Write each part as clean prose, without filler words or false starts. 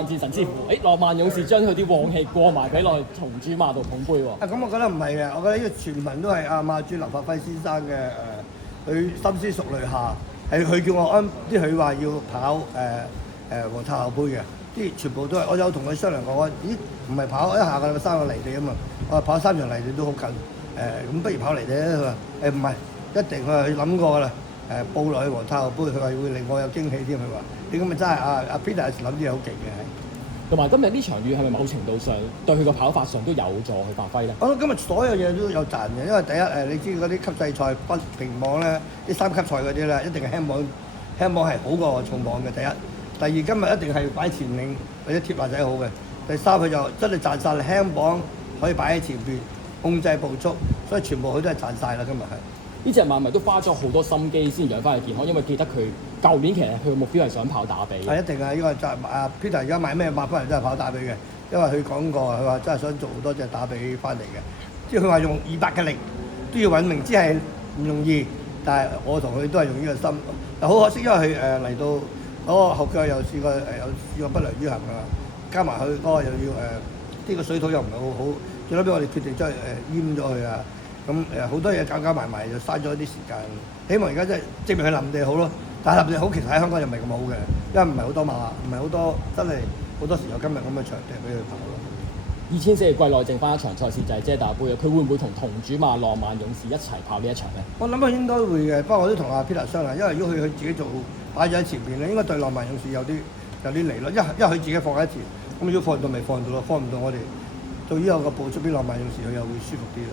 萬戰神之父，浪漫勇士將佢啲旺氣過埋俾落去松珠馬度捧杯喎。咁我覺得唔係嘅，我覺得呢個傳聞都係阿馬主劉柏輝先生嘅佢深思熟慮下，係佢叫我佢話要跑皇太后杯嘅，啲全部都係我有同佢商量過，我咦唔係跑一下㗎，三個泥地啊嘛，我話跑3場泥地都好近，咁不如跑泥地咧，佢話唔係一定，佢話佢諗過㗎啦，報落去皇太后杯，佢話會令我有驚喜添，佢話你咁咪真係阿 Peter 諗啲嘢好勁嘅係。同埋今日呢場雨係咪某程度上對佢個跑法上都有助去發揮咧？我覺得今日所有嘢都有賺嘅，因為第一你知嗰啲級制賽不平網咧，啲3級賽嗰啲咧，一定係輕網係好過重網嘅。第一，第二今日一定係擺前領或者貼馬仔好嘅。第三佢就真係賺晒輕網可以擺喺前邊控制步速，所以全部佢都係賺晒啦。今日係。呢隻馬咪都花咗好多心機先養翻佢健康，因為記得佢舊年其實佢嘅目標係想跑打比。係一定係，因為就Peter 而家買咩馬翻嚟都係跑打比嘅，因為佢講過，佢話真係想做好多隻打比翻嚟嘅。即係佢話用200嘅力都要揾，明知係唔容易，但係我同佢都係用呢個心。但好可惜，因為佢嚟到嗰個後腳又試過不良於行啊，加埋佢嗰個又要呢個水土又唔係好好，最後尾我哋決定將閹咗佢啊。咁好多嘢搞埋就嘥咗啲時間，希望而家真係證明佢臨地好咯。但係臨地好其實喺香港又唔係咁好嘅，因為唔係好多馬，唔係好多真係好多時有今日咁嘅場地俾佢跑咯。2004季內剩翻一場賽事就係遮打杯啊！佢會唔會同主馬浪漫勇士一齊跑呢一場咧？我諗佢應該會嘅，不過我都同阿 Peter 商量，因為如果佢自己做擺咗喺前邊咧，應該對浪漫勇士有啲嚟咯。因為佢自己放喺前，咁如果放到咪放到咯，放唔到我哋對於有個步出俾浪漫勇士，佢又會舒服啲咯。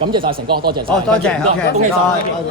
感謝晒成哥，多謝晒。好，多謝，恭喜晒。